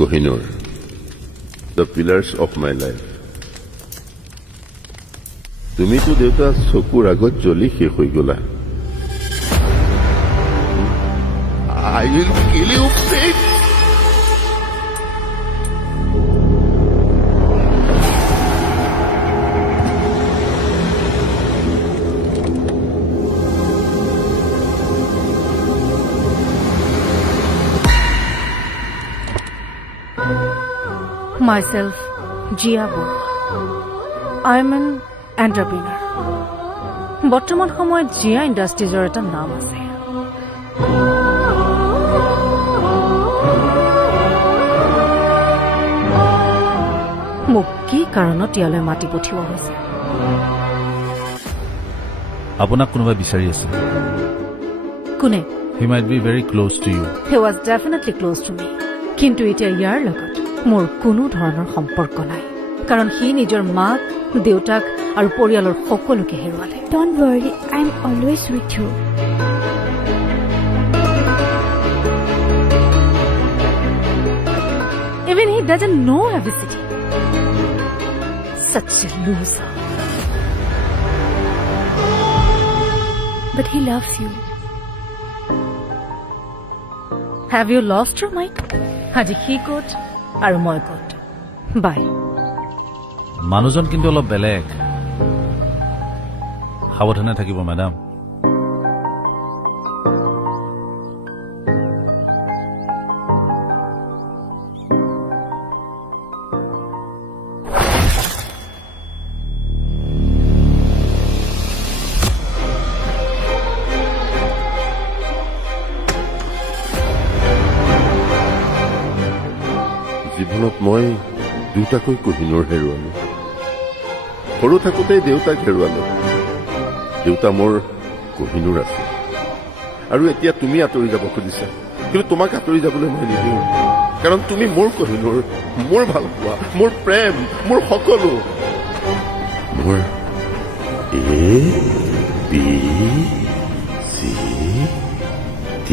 Kohinoor, the pillars of my life. তুমি তো দেউতা চকুৰ আগত জ্বলি শেষ হৈ গলা. I will kill you, bitch! Myself, Jia Bora. I am an entrepreneur. বৰ্তমান সময়ত জিয়া ইণ্ডাষ্ট্ৰিজৰ এটা নাম আছে. মোক কি কাৰণত ইয়ালৈ মাতি পঠিওৱা হৈছে? আপোনাক কোনোবাই বিচাৰি আছে. কোনে? He might be very close to you. He was definitely close to me. কিন্তু এতিয়া ইয়াৰ লগত মোৰ কোনো ধৰণৰ সম্পৰ্ক নাই, কাৰণ সি নিজৰ মাক, দেউতাক আৰু পৰিয়ালৰ সকলোকে হেৰুৱালে. Don't worry, I'm always with you. Even he doesn't know everything. Such a loser. But he loves you. Have you lost your mind? আজি সি ক'ত আৰু মই ক'ত? বাই. মানুহজন কিন্তু অলপ বেলেগ. সাৱধানে থাকিব মেডাম. জীৱনত মই দুটাকৈ কোহিনোৰ হেৰুৱালো. সৰু থাকোঁতেই দেউতাক হেৰুৱালো. দেউতা মোৰ কোহিনোৰ আছিল, আৰু এতিয়া তুমি আঁতৰি যাব খুজিছা, কিন্তু তোমাক আঁতৰি যাবলৈ মই নিদিওঁ, কাৰণ তুমি মোৰ কোহিনোৰ, মোৰ ভাল পোৱা, মোৰ প্ৰেম, মোৰ সকলো. মোৰ A B C D